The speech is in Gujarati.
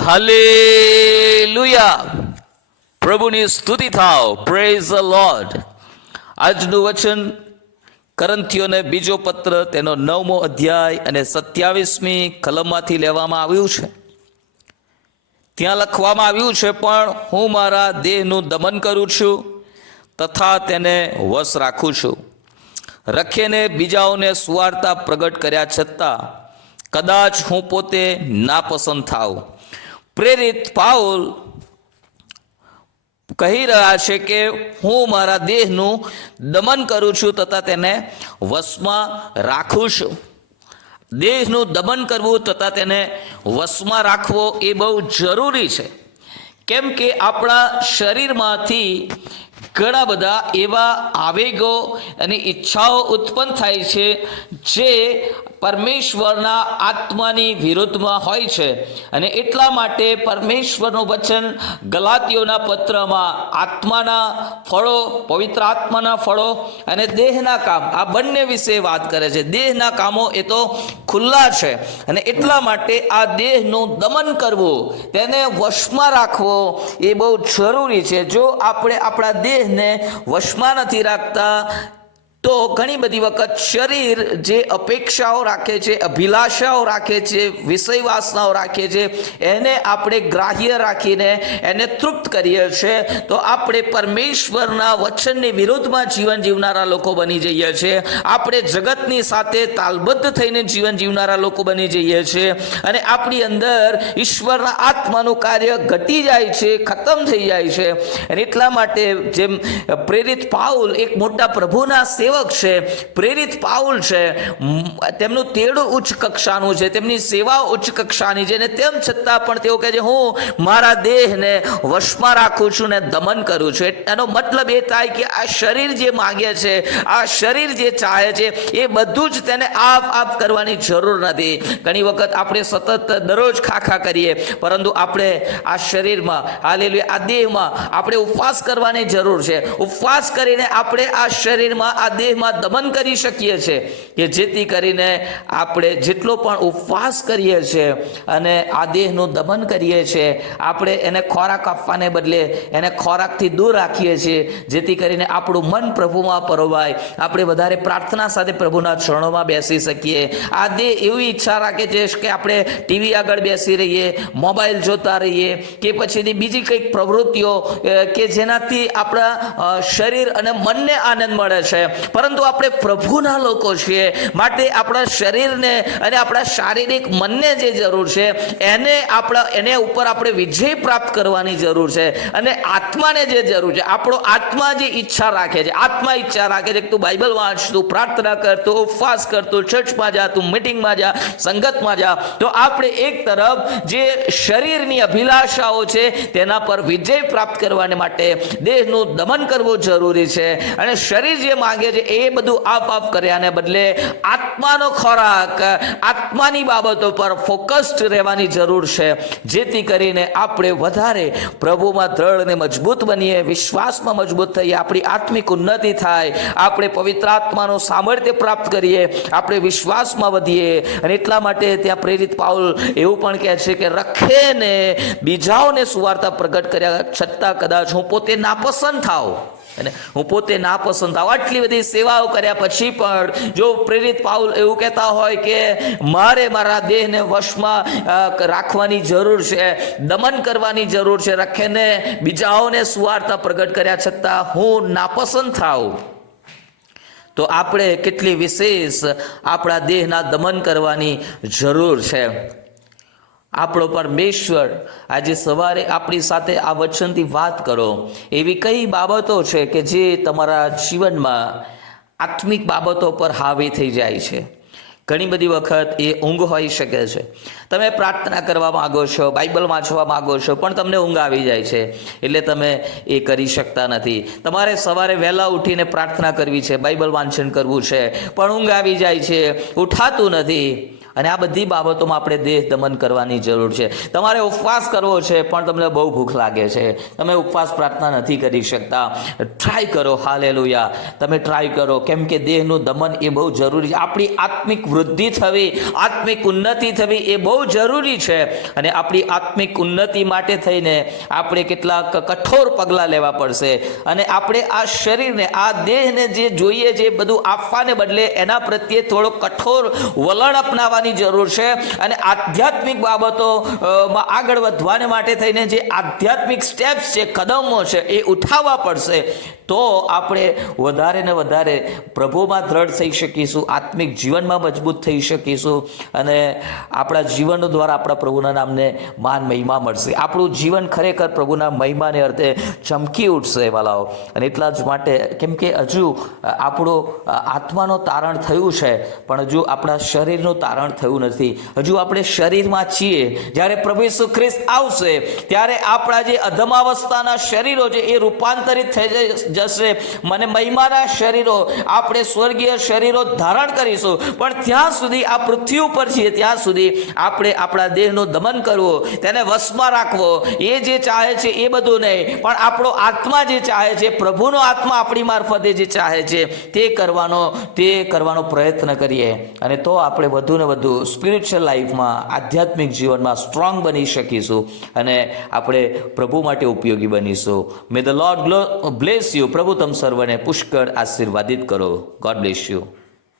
હાલેલુયા, પ્રભુની સ્તુતિ થાવ. Praise the lord. આજનું વચન કરંથીઓને બીજો પત્ર તેનો 9મો અધ્યાય અને 27મી કલમમાંથી લેવામાં આવ્યું છે. ત્યાં લખવામાં આવ્યું છે, પણ હું મારા દેહનું દમન કરું છું તથા તેને વશ રાખું છું, રખીને બીજાઓને સુવાર્તા પ્રગટ કર્યા છતાં કદાચ હું પોતે નાપસંદ થાઉં. પ્રેરિત પાઉલ કહી રહ્યા છે કે હું મારા દેહનું દમન કરું છું તથા તેને વશમાં રાખું છું. દેહનું દમન કરવું તથા તેને વશમાં રાખવો એ બહુ જરૂરી છે, કેમ કે આપણા શરીરમાંથી ઘણા બધા એવા આવેગો અને ઈચ્છાઓ ઉત્પન્ન થાય છે જે પરમેશ્વરના આત્માની વિરુદ્ધમાં હોય છે. અને એટલા માટે પરમેશ્વરનું વચન ગલાતીઓના પત્રમાં આત્માના ફળો, પવિત્ર આત્માના ફળો અને દેહના કામ, આ બંને વિશે વાત કરે છે. દેહના કામો એ તો ખુલ્લા છે, અને એટલા માટે આ દેહનું દમન કરવું, તેને વશમાં રાખવો એ બહુ જરૂરી છે. જો આપણે આપણા દેહને વશમાં નથી રાખતા તો ઘણી બધી વખત શરીર જે અપેક્ષાઓ રાખે છે, અભિલાષાઓ રાખે છે, વિષય વાસનાઓ રાખે છે, એને આપણે ગ્રાહ્ય રાખીને એને તૃપ્ત કરીએ છીએ, તો આપણે પરમેશ્વરના વચનની વિરુદ્ધમાં જીવન જીવનારા લોકો બની જઈએ છીએ. આપણે જગતની સાથે તાલબદ્ધ થઈને જીવન જીવનારા લોકો બની જઈએ છીએ, અને આપણી અંદર ઈશ્વરના આત્માનું કાર્ય ઘટી જાય છે, ખતમ થઈ જાય છે. અને એટલા માટે જેમ પ્રેરિત પાઉલ એક મોટા પ્રભુના સેવક છે, પ્રેરિત પાઉલ છે, તેમનું તેડું ઉચ્ચ કક્ષાનું છે, તેમની સેવા ઉચ્ચ કક્ષાની છે, અને તેમ છતાં પણ તેઓ કહે છે હું મારા દેહને વશમાં રાખું છું ને દમન કરું છું. એનો મતલબ એ થાય કે આ શરીર જે માંગે છે, આ શરીર જે ચાહે છે, એ બધું જ તેને આપ કરવાની જરૂર નથી. ઘણી વખત આપણે સતત દરરોજ ખાખા કરીએ, પરંતુ આપણે આ શરીરમાં, હાલેલુયા, આ દેહમાં આપણે ઉપવાસ કરવાની જરૂર છે. ઉપવાસ કરીને આપણે આ શરીરમાં, આ દેહમાં દમન કરી શકીએ છીએ, કે જેથી કરીને આપણે જેટલો પણ ઉપવાસ કરીએ છીએ અને આ દેહનું દમન કરીએ છીએ, આપણે એને ખોરાક આપવાને બદલે એને ખોરાકથી દૂર રાખીએ છીએ, જેથી કરીને આપણું મન પ્રભુમાં પરોવાય, આપણે વધારે પ્રાર્થના સાથે પ્રભુના ચરણોમાં બેસી શકીએ. આ દેહ એવી ઈચ્છા રાખે છે કે આપણે ટીવી આગળ બેસી રહીએ, મોબાઈલ જોતા રહીએ, કે પછીની બીજી કંઈક પ્રવૃત્તિઓ કે જેનાથી આપણા શરીર અને મનને આનંદ મળે છે. પરંતુ આપણે પ્રભુના લોકો છીએ, માટે આપણા શરીરને અને આપણા શારીરિક મનને જે જરૂર છે એને ઉપર આપણે વિજય પ્રાપ્ત કરવાની જરૂર છે. અને આત્માને જે જરૂર છે, આપણો આત્મા જે ઈચ્છા રાખે છે, આત્મા ઈચ્છા રાખે છે કે તું બાઇબલ વાંચ, તું પ્રાર્થના કર, તું ઉપવાસ કર, તું ચર્ચમાં જા, તું મીટિંગમાં જા, સંગતમાં જા, તો આપણે એક તરફ જે શરીરની અભિલાષાઓ છે તેના પર વિજય પ્રાપ્ત કરવાને માટે દેહનું દમન કરવું જરૂરી છે. અને શરીર જે માંગે છે એ બધું આપ કર્યાને બદલે આત્માનો ખોરાક, આત્માની બાબતો પર ફોકસ્ડ રહેવાની જરૂર છે, જેથી કરીને આપણે વધારે પ્રભુમાં દ્રઢ અને મજબૂત બનીએ, વિશ્વાસમાં મજબૂત થઈએ, આપણી આત્મિક ઉન્નતિ થાય, આપણે પવિત્ર આત્માનું સામર્થ્ય પ્રાપ્ત કરીએ, આપણે વિશ્વાસમાં વધીએ. અને એટલા માટે ત્યાં પ્રેરિત પાઉલ એવું પણ કહે છે કે રખેને બીજાઓને સુવાર્તા પ્રગટ કર્યા છતાં કદાચ હું પોતે નાપસંદ થાઉં, અને હું પોતે નાપસંદ થાવ. આટલી બધી સેવાઓ કર્યા પછી પણ જો પ્રેરિત પાઉલ એવું કહેતા હોય કે મારે મારા દેહને વશમાં રાખવાની જરૂર છે, દમન કરવાની જરૂર છે, રખેને બીજાઓને સુવાર્તા પ્રગટ કર્યા છતાં હું નાપસંદ થાવ, તો આપણે કેટલી વિશેષ આપણા દેહના દમન કરવાની જરૂર છે. આપણો પરમેશ્વર આજે સવારે આપણી સાથે આ વચનથી વાત કરો. એવી કઈ બાબતો છે કે જે તમારા જીવનમાં આત્મિક બાબતો પર હાવી થઈ જાય છે? ઘણી બધી વખત એ ઊંઘ હોઈ શકે છે. તમે પ્રાર્થના કરવા માગો છો, બાઇબલ વાંચવા માગો છો, પણ તમને ઊંઘ આવી જાય છે, એટલે તમે એ કરી શકતા નથી. તમારે સવારે વહેલા ઉઠીને પ્રાર્થના કરવી છે, બાઇબલ વાંચન કરવું છે, પણ ઊંઘ આવી જાય છે, ઉઠાતું નથી. અને આ બધી બાબતોમાં આપણે દેહ દમન કરવાની જરૂર છે. તમારે ઉપવાસ કરવો છે પણ તમને બહુ ભૂખ લાગે છે, તમે ઉપવાસ પ્રાર્થના નથી કરી શકતા, ટ્રાય કરો. હાલેલુયા, તમે ટ્રાય કરો, કેમ કે દેહનું દમન એ બહુ જરૂરી છે. આપણી આત્મિક વૃદ્ધિ થવી, આત્મિક ઉન્નતિ થવી એ બહુ જરૂરી છે. અને આપણી આત્મિક ઉન્નતિ માટે થઈને આપણે કેટલાક કઠોર પગલાં લેવા પડશે. અને આપણે આ શરીરને, આ દેહને જે જોઈએ છે બધું આપવાને બદલે એના પ્રત્યે થોડો કઠોર વલણ અપનાવવાની જરૂર છે. અને આધ્યાત્મિક બાબતોમાં આગળ વધવાને માટે થઈને જે આધ્યાત્મિક સ્ટેપ્સ છે, કદમો છે, એ ઉઠાવવા પડશે. તો આપણે વધારે ને વધારે પ્રભુમાં દ્રઢ થઈ શકીશું, આત્મિક જીવનમાં મજબૂત થઈ શકીશું અને આપણા જીવનો દ્વારા આપણા પ્રભુના નામને માન મહિમા મળશે. આપણું જીવન ખરેખર પ્રભુના મહિમાને અર્થે ચમકી ઉઠશે વાલાઓ. અને એટલા જ માટે, કેમ કે હજુ આપણું આત્માનું તારણ થયું છે પણ હજુ આપણા શરીરનું તારણ થયું નથી. હજુ આપણે શરીરમાં છીએ. જ્યારે પ્રભુ ઈસુ ખ્રિસ્ત આવશે ત્યારે આપણા જે અધમાવસ્થાના શરીરો છે એ રૂપાંતરિત થઈ જશે. મને મહિમાના શરીરો, આપણે સ્વર્ગીય શરીરો ધારણ કરીશું. પણ ત્યાં સુધી આ પૃથ્વી ઉપર છીએ ત્યાં સુધી આપણે આપણા દેહનું દમન કરવું, તેને વશમાં રાખવો, એ જે ચાહે છે એ બધું નહીં, પણ આપણો આત્મા જે ચાહે છે, પ્રભુનો આત્મા આપણી મારફતે જે ચાહે છે તે કરવાનો પ્રયત્ન કરીએ. અને તો આપણે વધુ ને વધુ સ્પિરિચ્યુઅલ લાઈફમાં, આધ્યાત્મિક જીવનમાં સ્ટ્રોંગ બની શકીશું અને આપણે પ્રભુ માટે ઉપયોગી બનીશું. મે ધ લોર્ડ બ્લેસ યુ. પ્રભુ તમ સર્વને પુષ્કળ આશીર્વાદિત કરો. God bless you.